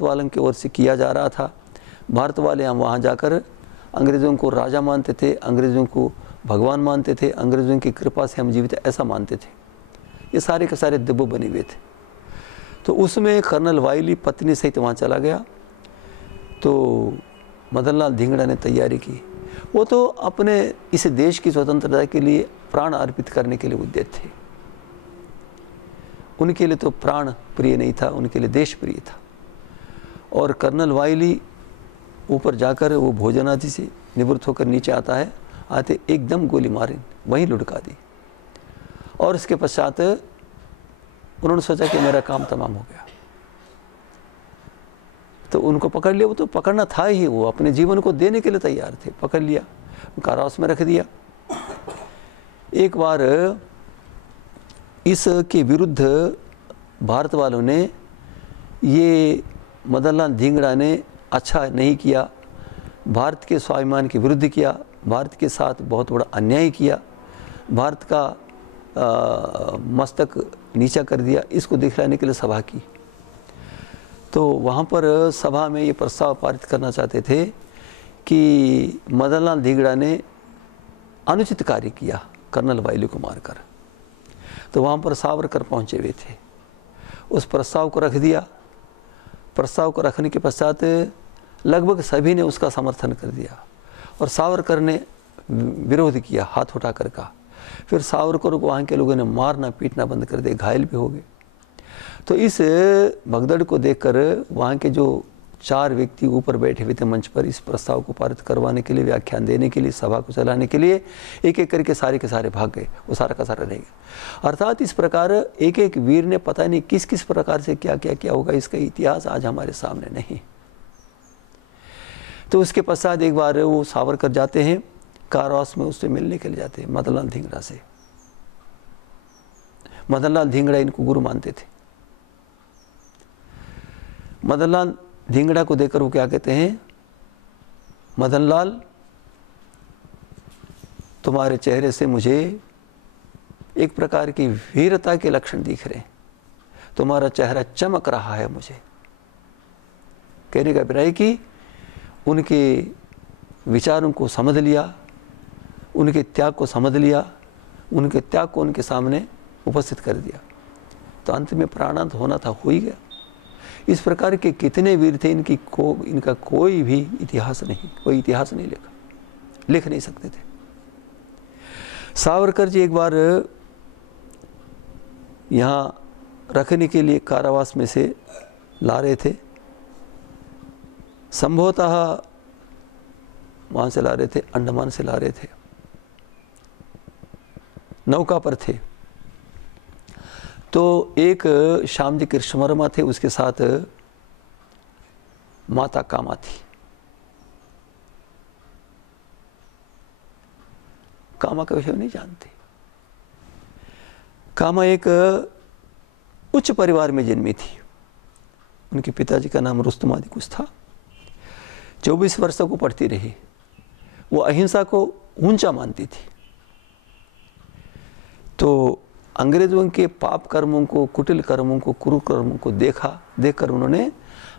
वालों की ओर से किया जा रहा था। भारत वाले हम वहाँ जाकर अंग्रेज़ों को राजा मानते थे, अंग्रेज़ों को भगवान मानते थे, अंग्रेज़ों की कृपा से हम जीवित ऐसा मानते थे। ये सारे के सारे दब्बू बने हुए थे। तो उसमें कर्नल वाइली पत्नी सहित वहाँ चला गया। तो मदन लाल धिंगड़ा ने तैयारी की। वो तो अपने इस देश की स्वतंत्रता के लिए प्राण अर्पित करने के लिए उद्यत थे। उनके लिए तो प्राण प्रिय नहीं था, उनके लिए देश प्रिय था। और कर्नल वाइली ऊपर जाकर वो भोजन आदि से निवृत्त होकर नीचे आता है, आते एकदम गोली मारी, वहीं लुढ़का दी। और इसके पश्चात उन्होंने सोचा कि मेरा काम तमाम हो गया। तो उनको पकड़ लिया। वो तो पकड़ना था ही, वो अपने जीवन को देने के लिए तैयार थे। पकड़ लिया, कारावास में रख दिया। एक बार इसके विरुद्ध भारत वालों ने, ये मदन लाल धिंगड़ा ने अच्छा नहीं किया, भारत के स्वाभिमान के विरुद्ध किया, भारत के साथ बहुत बड़ा अन्याय किया, भारत का मस्तक नीचा कर दिया, इसको दिखलाने के लिए सभा की। तो वहाँ पर सभा में ये प्रस्ताव पारित करना चाहते थे कि मदन लाल धिंगड़ा ने अनुचित कार्य किया कर्नल वाइली को मारकर। तो वहाँ पर सावरकर पहुँचे हुए थे। उस प्रस्ताव को रख दिया। प्रस्ताव को रखने के पश्चात लगभग सभी ने उसका समर्थन कर दिया और सावरकर ने विरोध किया, हाथ उठाकर कहा। फिर सावरकर को वहाँ के लोगों ने मारना पीटना बंद कर दिया, घायल भी हो गए। तो इस भगदड़ को देखकर वहाँ के जो 4 व्यक्ति ऊपर बैठे हुए थे मंच पर, इस प्रस्ताव को पारित करवाने के लिए, व्याख्यान देने के लिए, सभा को चलाने के लिए, एक एक करके सारे के सारे भाग गए। वो सारा का सारा रह गया। अर्थात इस प्रकार एक एक वीर ने पता नहीं किस किस प्रकार से क्या क्या किया होगा, इसका इतिहास आज हमारे सामने नहीं। तो उसके पश्चात एक बार वो सावरकर जाते हैं कारावास में, उससे मिलने के लिए जाते हैं मदन लाल धिंगड़ा से। मदन लाल धिंगड़ा इनको गुरु मानते थे। मदन लाल धिंगड़ा को देखकर वो क्या कहते हैं, मदन लाल तुम्हारे चेहरे से मुझे एक प्रकार की वीरता के लक्षण दिख रहे हैं, तुम्हारा चेहरा चमक रहा है। मुझे कहने का अभिप्राय कि उनके विचारों को समझ लिया, उनके त्याग को समझ लिया, उनके त्याग को उनके सामने उपस्थित कर दिया। तो अंत में प्राणांत होना था, हो ही गया। इस प्रकार के कितने वीर थे, इनका कोई भी इतिहास नहीं, कोई इतिहास नहीं लिख नहीं सकते थे। सावरकर जी एक बार यहाँ रखने के लिए कारावास में से ला रहे थे, संभवतः वहाँ से ला रहे थे, अंडमान से ला रहे थे, नौका पर थे। तो एक श्यामजी कृष्ण वर्मा थे, उसके साथ माता कामा थी। कामा का विषय नहीं जानते। कामा एक उच्च परिवार में जन्मी थी। उनके पिताजी का नाम रुस्तम आदि कुछ था। 24 वर्ष तक वो पढ़ती रही। वो अहिंसा को ऊंचा मानती थी। तो अंग्रेजों के पाप कर्मों को, कुटिल कर्मों को, क्रूर कर्मों को देखकर उन्होंने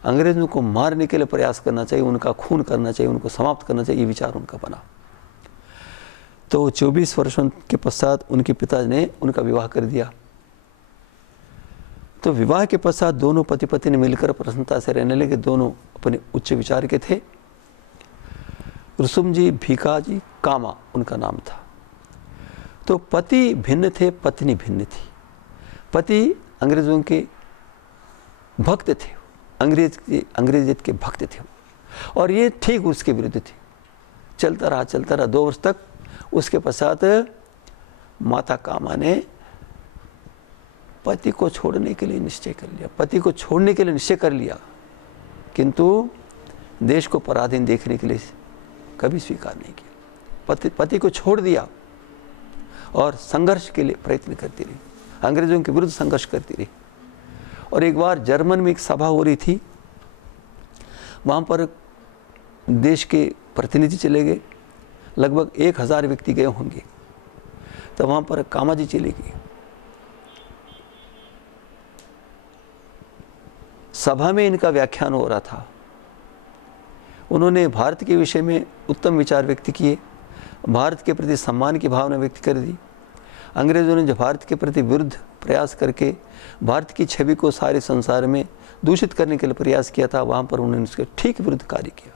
अंग्रेजों को मारने के लिए प्रयास करना चाहिए, उनका खून करना चाहिए, उनको समाप्त करना चाहिए, ये विचार उनका बना। तो 24 वर्षों के पश्चात उनके पिता ने उनका विवाह कर दिया। तो विवाह के पश्चात दोनों पति पत्नी ने मिलकर प्रसन्नता से रहने लगे। दोनों अपने उच्च विचार के थे। रुस्तम जी, भीखा जी, कामा उनका नाम था। तो पति भिन्न थे, पत्नी भिन्न थी। पति अंग्रेजों के भक्त थे, अंग्रेजियत के भक्त थे, और ये ठीक उसके विरुद्ध थे। चलता रहा 2 वर्ष तक। उसके पश्चात माता कामा ने पति को छोड़ने के लिए निश्चय कर लिया, किंतु देश को पराधीन देखने के लिए कभी स्वीकार नहीं किया। पति को छोड़ दिया और संघर्ष के लिए प्रयत्न करती रही, अंग्रेजों के विरुद्ध संघर्ष करती रही। और एक बार जर्मन में एक सभा हो रही थी, वहाँ पर देश के प्रतिनिधि चले गए, लगभग 1000 व्यक्ति गए होंगे। तो वहाँ पर कामा जी चली गई। सभा में इनका व्याख्यान हो रहा था। उन्होंने भारत के विषय में उत्तम विचार व्यक्त किए, भारत के प्रति सम्मान की भावना व्यक्त कर दी। अंग्रेज़ों ने जो भारत के प्रति विरुद्ध प्रयास करके भारत की छवि को सारे संसार में दूषित करने के लिए प्रयास किया था, वहाँ पर उन्होंने उसके ठीक विरुद्ध कार्य किया।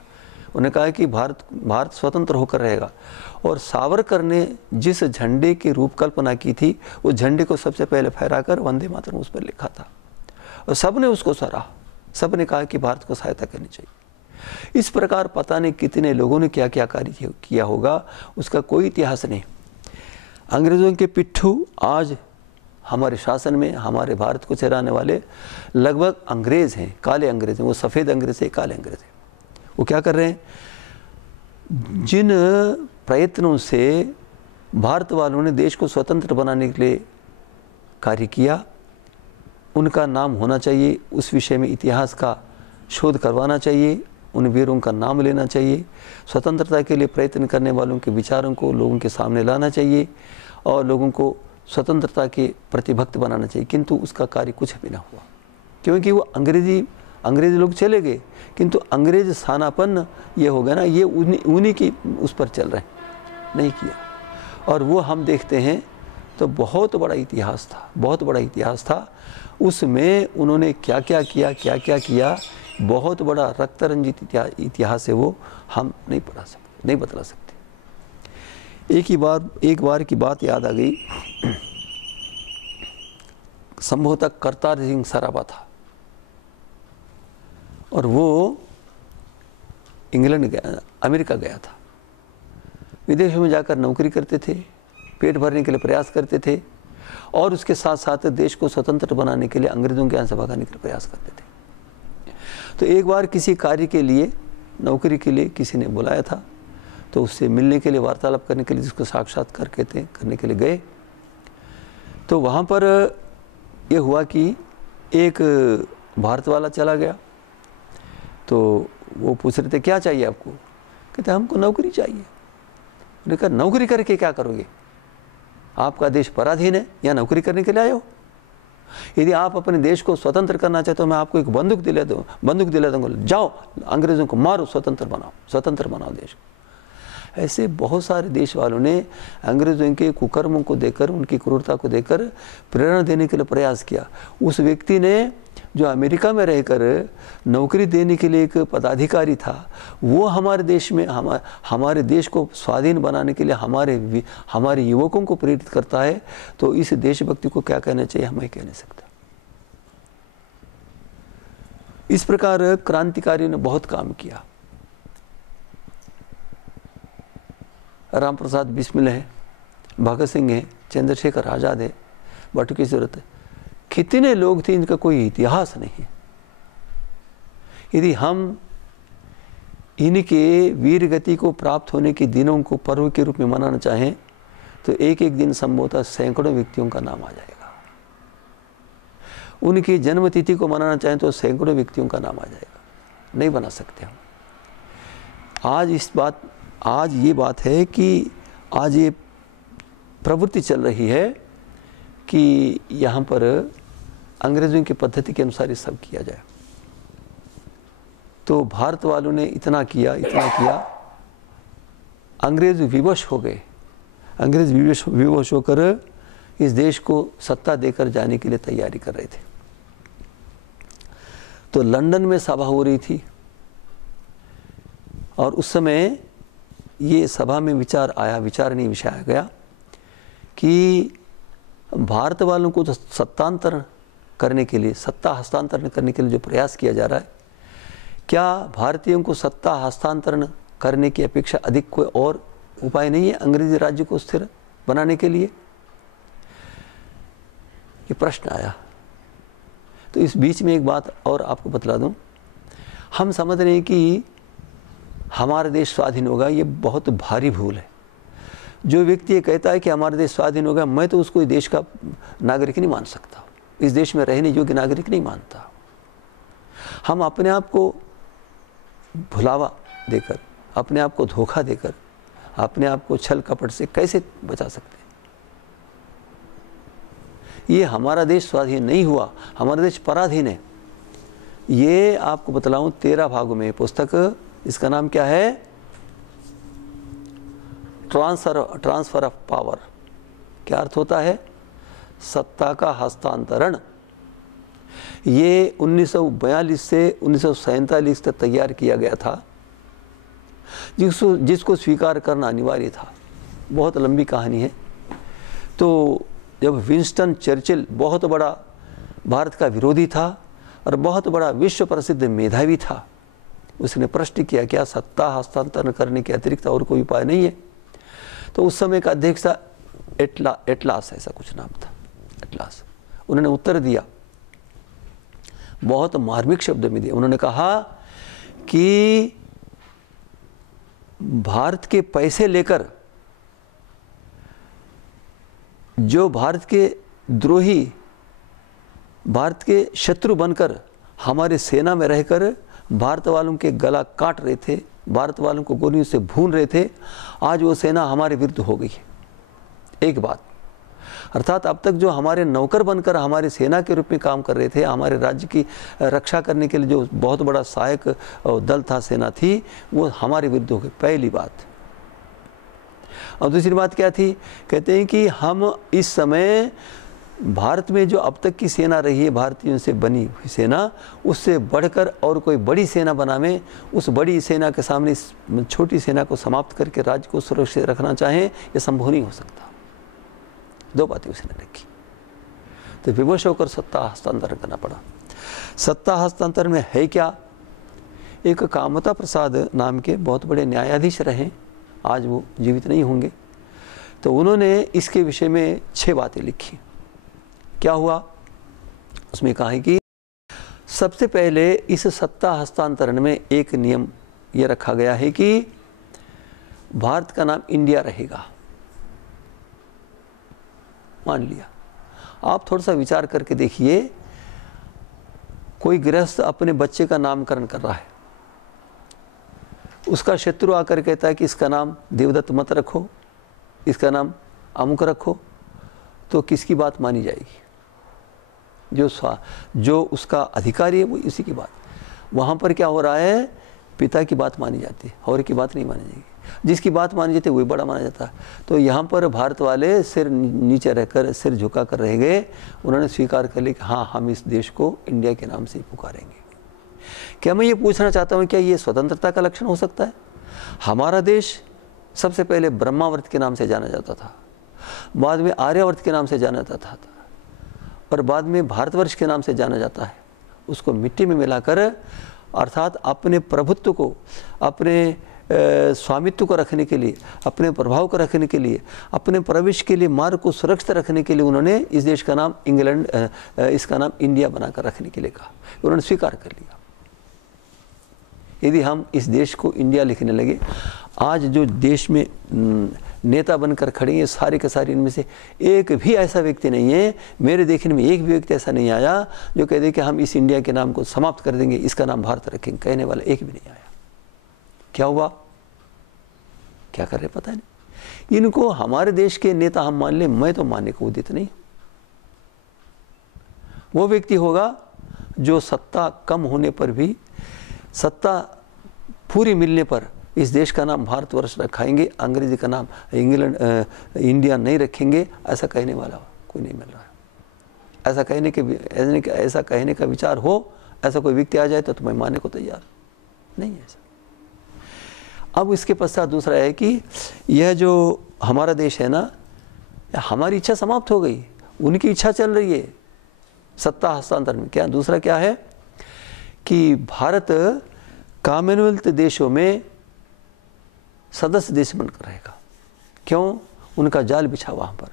उन्होंने कहा कि भारत स्वतंत्र होकर रहेगा। और सावरकर ने जिस झंडे की रूपकल्पना की थी, उस झंडे को सबसे पहले फहराकर वंदे मातरम उस पर लिखा था, और सब ने उसको सराहा। सब ने कहा कि भारत को सहायता करनी चाहिए। इस प्रकार पता नहीं कितने लोगों ने क्या क्या कार्य किया होगा, उसका कोई इतिहास नहीं। अंग्रेज़ों के पिट्ठू आज हमारे शासन में हमारे भारत को चलाने वाले लगभग अंग्रेज़ हैं, काले अंग्रेज़ हैं। वो सफ़ेद अंग्रेज़ हैं, काले अंग्रेज़ हैं। वो क्या कर रहे हैं? जिन प्रयत्नों से भारत वालों ने देश को स्वतंत्र बनाने के लिए कार्य किया, उनका नाम होना चाहिए, उस विषय में इतिहास का शोध करवाना चाहिए, उन वीरों का नाम लेना चाहिए, स्वतंत्रता के लिए प्रयत्न करने वालों के विचारों को लोगों के सामने लाना चाहिए और लोगों को स्वतंत्रता के प्रतिभक्त बनाना चाहिए। किंतु उसका कार्य कुछ भी ना हुआ, क्योंकि वो अंग्रेज़ी लोग चले गए, किंतु अंग्रेज स्थानापन्न ये हो गया ना, ये उन्हीं की उस पर चल रहे हैं, नहीं किया। और वो हम देखते हैं तो बहुत बड़ा इतिहास था, बहुत बड़ा इतिहास था। उसमें उन्होंने क्या क्या किया, बहुत बड़ा रक्त रंजित इतिहास है वो, हम नहीं पढ़ा सकते, नहीं बतला सकते। एक बार की बात याद आ गई। संभवतः करतार सिंह सराबा था, और वो इंग्लैंड गया, अमेरिका गया था। विदेशों में जाकर नौकरी करते थे, पेट भरने के लिए प्रयास करते थे, और उसके साथ साथ देश को स्वतंत्र बनाने के लिए अंग्रेज़ों के यहाँ से भगाने के लिए प्रयास करते थे। तो एक बार किसी कार्य के लिए, नौकरी के लिए किसी ने बुलाया था, तो उससे मिलने के लिए, वार्तालाप करने के लिए, जिसको साक्षात्कार कहते हैं, करने के लिए गए। तो वहाँ पर ये हुआ कि एक भारत वाला चला गया। तो वो पूछ रहे थे क्या चाहिए आपको? कहते हमको नौकरी चाहिए। उन्होंने कहा नौकरी करके क्या करोगे? आपका देश पराधीन है, या नौकरी करने के लिए आए हो? यदि आप अपने देश को स्वतंत्र करना चाहते हो, मैं आपको एक बंदूक दिला दूंगा, जाओ अंग्रेज़ों को मारो, स्वतंत्र बनाओ देश को। ऐसे बहुत सारे देश वालों ने अंग्रेज़ों के कुकर्मों को देखकर, उनकी क्रूरता को देखकर प्रेरणा देने के लिए प्रयास किया। उस व्यक्ति ने, जो अमेरिका में रहकर नौकरी देने के लिए एक पदाधिकारी था, वो हमारे देश में हमारे देश को स्वाधीन बनाने के लिए हमारे युवकों को प्रेरित करता है, तो इस देशभक्ति को क्या कहना चाहिए, हमें कह नहीं सकता। इस प्रकार क्रांतिकारियों ने बहुत काम किया। राम प्रसाद बिस्मिल है, भगत सिंह है, चंद्रशेखर आज़ाद है, बटुके सूरत है, कितने लोग थे, इनका कोई इतिहास नहीं है। यदि हम इनके वीर गति को प्राप्त होने के दिनों को पर्व के रूप में मनाना चाहें, तो एक एक दिन संभवतः सैकड़ों व्यक्तियों का नाम आ जाएगा। उनकी जन्मतिथि को मनाना चाहें तो सैकड़ों व्यक्तियों का नाम आ जाएगा, नहीं बना सकते हम। आज ये बात है कि आज ये प्रवृत्ति चल रही है कि यहाँ पर अंग्रेज़ों की पद्धति के अनुसार ये सब किया जाए। तो भारत वालों ने इतना किया, अंग्रेज़ विवश हो गए। अंग्रेज़ विवश होकर इस देश को सत्ता देकर जाने के लिए तैयारी कर रहे थे। तो लंदन में सभा हो रही थी, और उस समय ये सभा में विचारणीय विषय आ गया कि भारत वालों को सत्ता हस्तांतरण करने के लिए जो प्रयास किया जा रहा है, क्या भारतीयों को सत्ता हस्तांतरण करने की अपेक्षा अधिक कोई और उपाय नहीं है अंग्रेजी राज्य को स्थिर बनाने के लिए? ये प्रश्न आया। तो इस बीच में एक बात और आपको बतला दूं, हम समझ रहे हैं कि हमारा देश स्वाधीन होगा, ये बहुत भारी भूल है। जो व्यक्ति ये कहता है कि हमारा देश स्वाधीन होगा, मैं तो उसको इस देश का नागरिक नहीं मान सकता, इस देश में रहने योग्य नागरिक नहीं मानता। हम अपने आप को भुलावा देकर, अपने आप को धोखा देकर, अपने आप को छल कपट से कैसे बचा सकते हैं? ये हमारा देश स्वाधीन नहीं हुआ, हमारा देश पराधीन है। ये आपको बतलाऊं 13 भागों में पुस्तक, इसका नाम क्या है? Transfer of power. क्या अर्थ होता है? सत्ता का हस्तांतरण। ये 1942 से 1947 तक तैयार किया गया था, जिसको स्वीकार करना अनिवार्य था। बहुत लंबी कहानी है। तो जब विंस्टन चर्चिल बहुत बड़ा भारत का विरोधी था और बहुत बड़ा विश्व प्रसिद्ध मेधावी था, उसने प्रश्न किया क्या सत्ता हस्तांतरण करने के अतिरिक्त और कोई उपाय नहीं है? तो उस समय का अध्यक्ष था एटलास, ऐसा कुछ नाम था, एटलास। उन्होंने उत्तर दिया, बहुत मार्मिक शब्द में दिया। उन्होंने कहा कि भारत के पैसे लेकर जो भारत के द्रोही, भारत के शत्रु बनकर हमारे सेना में रहकर भारत वालों के गला काट रहे थे, भारत वालों को गोलियों से भून रहे थे, आज वो सेना हमारे विरुद्ध हो गई है। एक बात, अर्थात अब तक जो हमारे नौकर बनकर हमारे सेना के रूप में काम कर रहे थे, हमारे राज्य की रक्षा करने के लिए जो बहुत बड़ा सहायक दल था, सेना थी, वो हमारे विरुद्ध हो गई, पहली बात। और दूसरी बात क्या थी? कहते हैं कि हम इस समय भारत में जो अब तक की सेना रही है, भारतीयों से बनी हुई सेना, उससे बढ़कर और कोई बड़ी सेना बनावे, उस बड़ी सेना के सामने इस छोटी सेना को समाप्त करके राज्य को सुरक्षित रखना चाहें, यह संभव नहीं हो सकता। दो बातें उसने रखी, तो विवश होकर सत्ता हस्तांतरण करना पड़ा। सत्ता हस्तांतरण में है क्या? एक कामता प्रसाद नाम के बहुत बड़े न्यायाधीश रहे, आज वो जीवित नहीं होंगे। तो उन्होंने इसके विषय में 6 बातें लिखी। क्या हुआ? उसमें कहा है कि सबसे पहले इस सत्ता हस्तांतरण में एक नियम यह रखा गया है कि भारत का नाम इंडिया रहेगा। मान लिया। आप थोड़ा सा विचार करके देखिए, कोई गृहस्थ अपने बच्चे का नामकरण कर रहा है, उसका शत्रु आकर कहता है कि इसका नाम देवदत्त मत रखो, इसका नाम अमुक रखो, तो किसकी बात मानी जाएगी? जो उसका अधिकारी है वो इसी की बात। वहाँ पर क्या हो रहा है? पिता की बात मानी जाती है, और की बात नहीं मानी जाएगी। जिसकी बात मानी जाती है वही बड़ा माना जाता है। तो यहाँ पर भारत वाले सिर नीचे रहकर, सिर झुका कर रह गए। उन्होंने स्वीकार कर लिया कि हाँ, हम इस देश को इंडिया के नाम से ही पुकारेंगे। क्या मैं ये पूछना चाहता हूँ, क्या ये स्वतंत्रता का लक्षण हो सकता है? हमारा देश सबसे पहले ब्रह्मावर्त के नाम से जाना जाता था, बाद में आर्यावर्त के नाम से जाना जाता था, और बाद में भारतवर्ष के नाम से जाना जाता है। उसको मिट्टी में मिलाकर, अर्थात अपने प्रभुत्व को, अपने स्वामित्व को रखने के लिए, अपने प्रभाव को रखने के लिए, अपने प्रवेश के लिए, मार्ग को सुरक्षित रखने के लिए उन्होंने इस देश का नाम इंग्लैंड, इसका नाम इंडिया बनाकर रखने के लिए कहा। उन्होंने स्वीकार कर लिया। यदि हम इस देश को इंडिया लिखने लगे, आज जो देश में नेता बनकर खड़े हैं सारे के सारे, इनमें से एक भी ऐसा व्यक्ति नहीं है, मेरे देखने में एक भी व्यक्ति ऐसा नहीं आया जो कह दे कि हम इस इंडिया के नाम को समाप्त कर देंगे, इसका नाम भारत रखेंगे। कहने वाला एक भी नहीं आया। क्या हुआ? क्या कर रहे पता नहीं। इनको हमारे देश के नेता हम मान लें, मैं तो मानने को उदित नहीं। वो व्यक्ति होगा जो सत्ता कम होने पर भी, सत्ता पूरी मिलने पर इस देश का नाम भारतवर्ष रखाएंगे, अंग्रेजी का नाम इंग्लैंड, इंडिया नहीं रखेंगे, ऐसा कहने वाला कोई नहीं मिल रहा है। ऐसा कहने का विचार हो, ऐसा कोई व्यक्ति आ जाए तो मैं मानने को तैयार नहीं है। ऐसा अब इसके पश्चात दूसरा है कि यह जो हमारा देश है ना, हमारी इच्छा समाप्त हो गई, उनकी इच्छा चल रही है सत्ता हस्तांतरण में। क्या दूसरा क्या है कि भारत कॉमनवेल्थ देशों में सदस्य देश बनकर रहेगा। क्यों? उनका जाल बिछा वहाँ पर,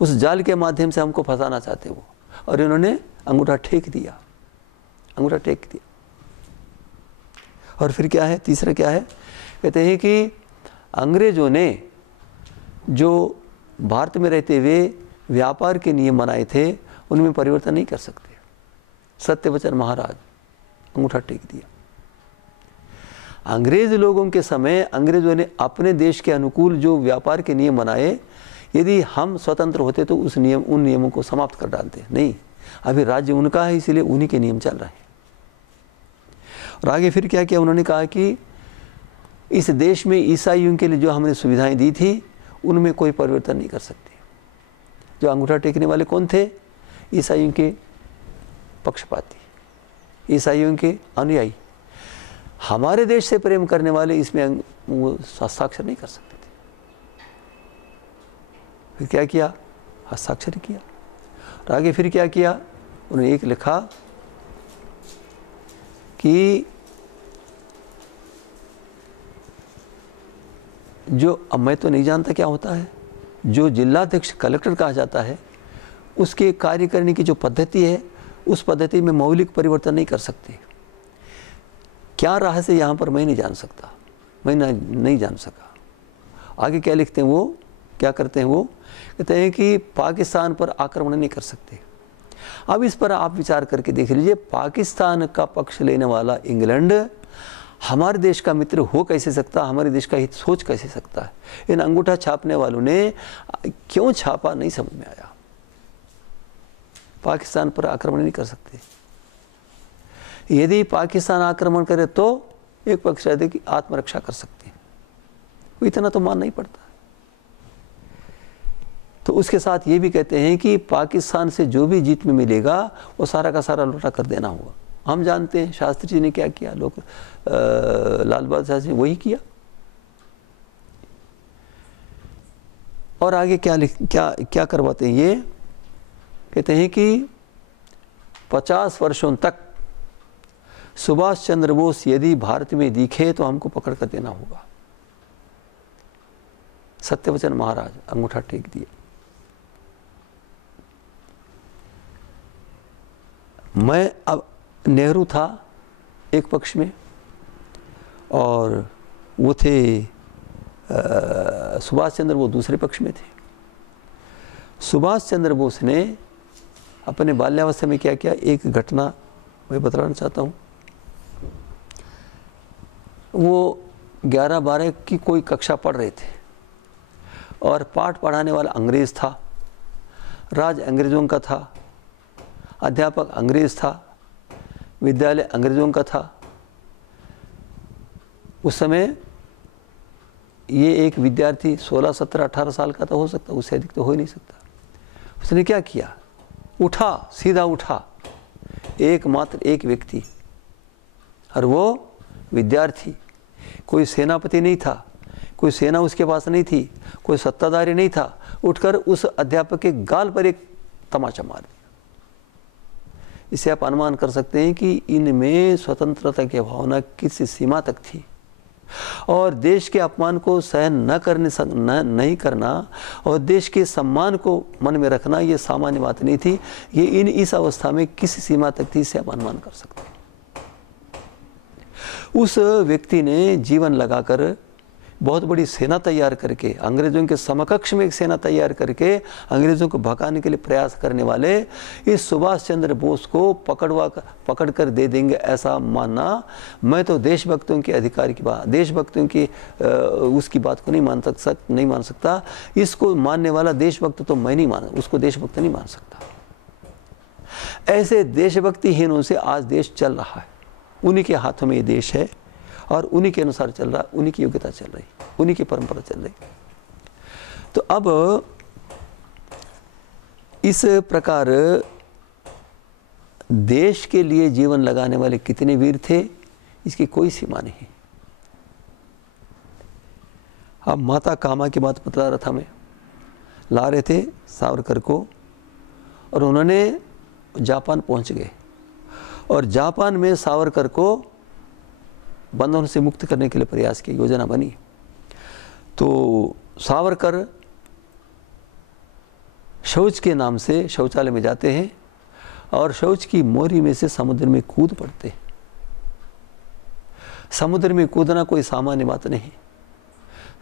उस जाल के माध्यम से हमको फंसाना चाहते वो, और इन्होंने अंगूठा टेक दिया, अंगूठा टेक दिया। और फिर क्या है? तीसरा क्या है? कहते हैं कि अंग्रेजों ने जो भारत में रहते हुए व्यापार के नियम बनाए थे, उनमें परिवर्तन नहीं कर सकते। सत्यवचन महाराज अंगूठा टेक दिया। अंग्रेज लोगों के समय अंग्रेजों ने अपने देश के अनुकूल जो व्यापार के नियम बनाए, यदि हम स्वतंत्र होते तो उन नियमों को समाप्त कर डालते। नहीं, अभी राज्य उनका है, इसलिए उन्हीं के नियम चल रहे हैं। और आगे फिर क्या किया, उन्होंने कहा कि इस देश में ईसाइयों के लिए जो हमने सुविधाएं दी थी उनमें कोई परिवर्तन नहीं कर सकते। जो अंगूठा टेकने वाले कौन थे? ईसाइयों के पक्षपाती, ईसाइयों के अनुयायी। हमारे देश से प्रेम करने वाले इसमें वो हस्ताक्षर नहीं कर सकते थे। फिर क्या किया? हस्ताक्षर किया। और आगे फिर क्या किया, उन्होंने एक लिखा कि जो, अब मैं तो नहीं जानता क्या होता है, जो जिलाध्यक्ष कलेक्टर कहा जाता है उसके कार्य करने की जो पद्धति है उस पद्धति में मौलिक परिवर्तन नहीं कर सकते। क्या रहस्य यहाँ पर मैं नहीं जान सकता, मैं नहीं जान सका। आगे क्या लिखते हैं वो, क्या करते हैं वो, कहते हैं कि पाकिस्तान पर आक्रमण नहीं कर सकते। अब इस पर आप विचार करके देख लीजिए, पाकिस्तान का पक्ष लेने वाला इंग्लैंड हमारे देश का मित्र हो कैसे सकता, हमारे देश का हित सोच कैसे सकता है? इन अंगूठा छापने वालों ने क्यों छापा नहीं समझ में आया। पाकिस्तान पर आक्रमण नहीं कर सकते। यदि पाकिस्तान आक्रमण करे तो एक पक्ष रहते कि आत्मरक्षा कर सकते हैं, इतना तो मान नहीं पड़ता। तो उसके साथ ये भी कहते हैं कि पाकिस्तान से जो भी जीत में मिलेगा वो सारा का सारा लौटा कर देना होगा। हम जानते हैं शास्त्री जी ने क्या किया, लोग लाल बहादुर शास्त्री ने वही किया। और आगे क्या करवाते हैं ये, कहते हैं कि 50 वर्षों तक सुभाष चंद्र बोस यदि भारत में दिखे तो हमको पकड़ कर देना होगा। सत्यवचन महाराज अंगूठा टेक दिए। मैं, अब नेहरू था एक पक्ष में और वो थे सुभाष चंद्र बोस दूसरे पक्ष में थे। सुभाष चंद्र बोस ने अपने बाल्यावस्था में क्या किया, एक घटना मैं बताना चाहता हूँ। वो 11-12 की कोई कक्षा पढ़ रहे थे और पाठ पढ़ाने वाला अंग्रेज था, राज अंग्रेजों का था, अध्यापक अंग्रेज था, विद्यालय अंग्रेजों का था। उस समय ये एक विद्यार्थी 16, 17, 18 साल का तो हो सकता, उससे अधिक तो हो ही नहीं सकता। उसने क्या किया, उठा, सीधा उठा, एकमात्र एक व्यक्ति, और वो विद्यार्थी, कोई सेनापति नहीं था, कोई सेना उसके पास नहीं थी, कोई सत्ताधारी नहीं था, उठकर उस अध्यापक के गाल पर एक तमाचा मार दिया। इससे आप अनुमान कर सकते हैं कि इनमें स्वतंत्रता की भावना किस सीमा तक थी। और देश के अपमान को सहन नहीं करना और देश के सम्मान को मन में रखना ये सामान्य बात नहीं थी। ये इस अवस्था में किस सीमा तक थी इसे आप अनुमान कर सकते हैं। उस व्यक्ति ने जीवन लगाकर बहुत बड़ी सेना तैयार करके, अंग्रेजों के समकक्ष में एक सेना तैयार करके अंग्रेजों को भगाने के लिए प्रयास करने वाले इस सुभाष चंद्र बोस को पकड़ कर दे देंगे ऐसा मानना, मैं तो देशभक्तों के अधिकार की बात, देशभक्तों की उसकी बात को नहीं मान सकता। इसको मानने वाला देशभक्त तो मैं नहीं मान, उसको देशभक्त नहीं मान सकता। ऐसे देशभक्तिहीनों से आज देश चल रहा है, उन्हीं के हाथों में ये देश है और उन्हीं के अनुसार चल रहा, उन्हीं की योग्यता चल रही, उन्हीं की परंपरा चल रही। तो अब इस प्रकार देश के लिए जीवन लगाने वाले कितने वीर थे इसकी कोई सीमा नहीं। अब माता कामा की बात बता रहा था मैं, ला रहे थे सावरकर को और उन्होंने जापान पहुंच गए और जापान में सावरकर को बंधन से मुक्त करने के लिए प्रयास की योजना बनी। तो सावरकर शौच के नाम से शौचालय में जाते हैं और शौच की मोरी में से समुद्र में कूद पड़ते हैं। समुद्र में कूदना कोई सामान्य बात नहीं।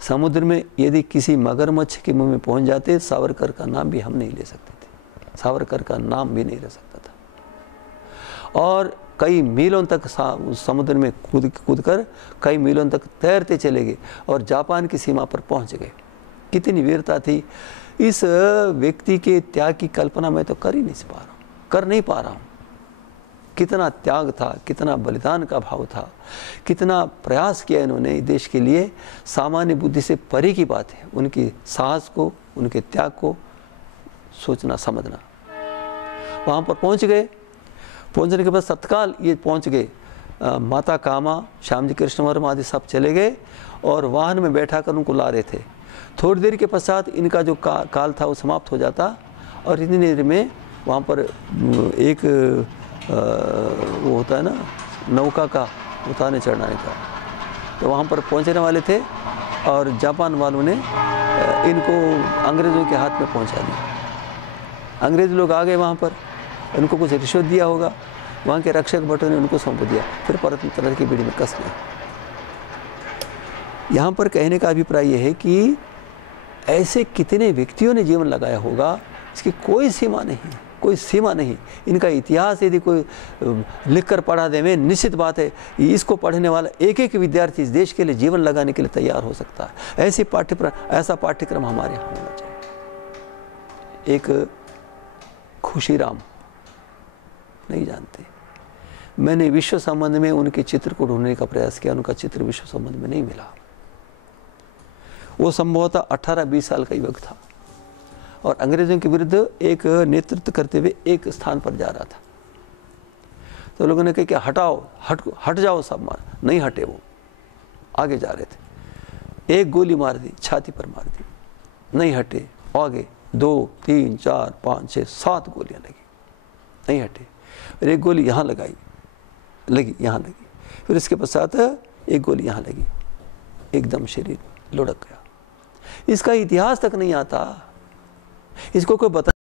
समुद्र में यदि किसी मगरमच्छ के मुंह में पहुंच जाते, सावरकर का नाम भी हम नहीं ले सकते थे, सावरकर का नाम भी नहीं ले सकता था। और कई मीलों तक समुद्र में कूद कर कई मीलों तक तैरते चले गए और जापान की सीमा पर पहुंच गए। कितनी वीरता थी। इस व्यक्ति के त्याग की कल्पना मैं तो कर नहीं पा रहा हूँ। कितना त्याग था, कितना बलिदान का भाव था, कितना प्रयास किया इन्होंने देश के लिए। सामान्य बुद्धि से परे की बात है उनकी साहस को, उनके त्याग को सोचना समझना। वहाँ पर पहुँच गए, पहुँचने के बाद तत्काल ये पहुँच गए, माता कामा, श्याम जी कृष्ण वर्मा आदि सब चले गए और वाहन में बैठा कर उनको ला रहे थे। थोड़ी देर के पश्चात इनका जो काल था वो समाप्त हो जाता और इतनी देर में वहाँ पर एक वो होता है ना नौका का उतारने चढ़ाने का, तो वहाँ पर पहुँचने वाले थे और जापान वालों ने इनको अंग्रेज़ों के हाथ में पहुँचा दिया। अंग्रेज़ लोग आ गए वहाँ पर, उनको कुछ रिश्वत दिया होगा, वहाँ के रक्षक भट्टों ने उनको सौंप दिया, फिर परतंत्र की बीड़ी में कस गए। यहाँ पर कहने का अभिप्राय यह है कि ऐसे कितने व्यक्तियों ने जीवन लगाया होगा, इसकी कोई सीमा नहीं, कोई सीमा नहीं। इनका इतिहास यदि कोई लिख कर पढ़ा दे, में निश्चित बात है इसको पढ़ने वाला एक एक विद्यार्थी इस देश के लिए जीवन लगाने के लिए तैयार हो सकता है। ऐसा पाठ्यक्रम हमारे यहाँ होना चाहिए। एक खुशीराम नहीं जानते, मैंने विश्व संबंध में उनके चित्र को ढूंढने का प्रयास किया, उनका चित्र विश्व संबंध में नहीं मिला। वो संभवतः 18-20 साल का युवक था और अंग्रेजों के विरुद्ध एक नेतृत्व करते हुए एक स्थान पर जा रहा था। तो लोगों ने कहा कि हटाओ, हट जाओ सब। मार नहीं हटे, वो आगे जा रहे थे। एक गोली मार दी, छाती पर मार दी, नहीं हटे। आगे 2, 3, 4, 5, 6, 7 गोलियां लगी, नहीं हटे। फिर एक गोली यहाँ लगी, यहाँ लगी, फिर इसके पश्चात एक गोली यहाँ लगी, एकदम शरीर लुढ़क गया। इसका इतिहास तक नहीं आता, इसको कोई बता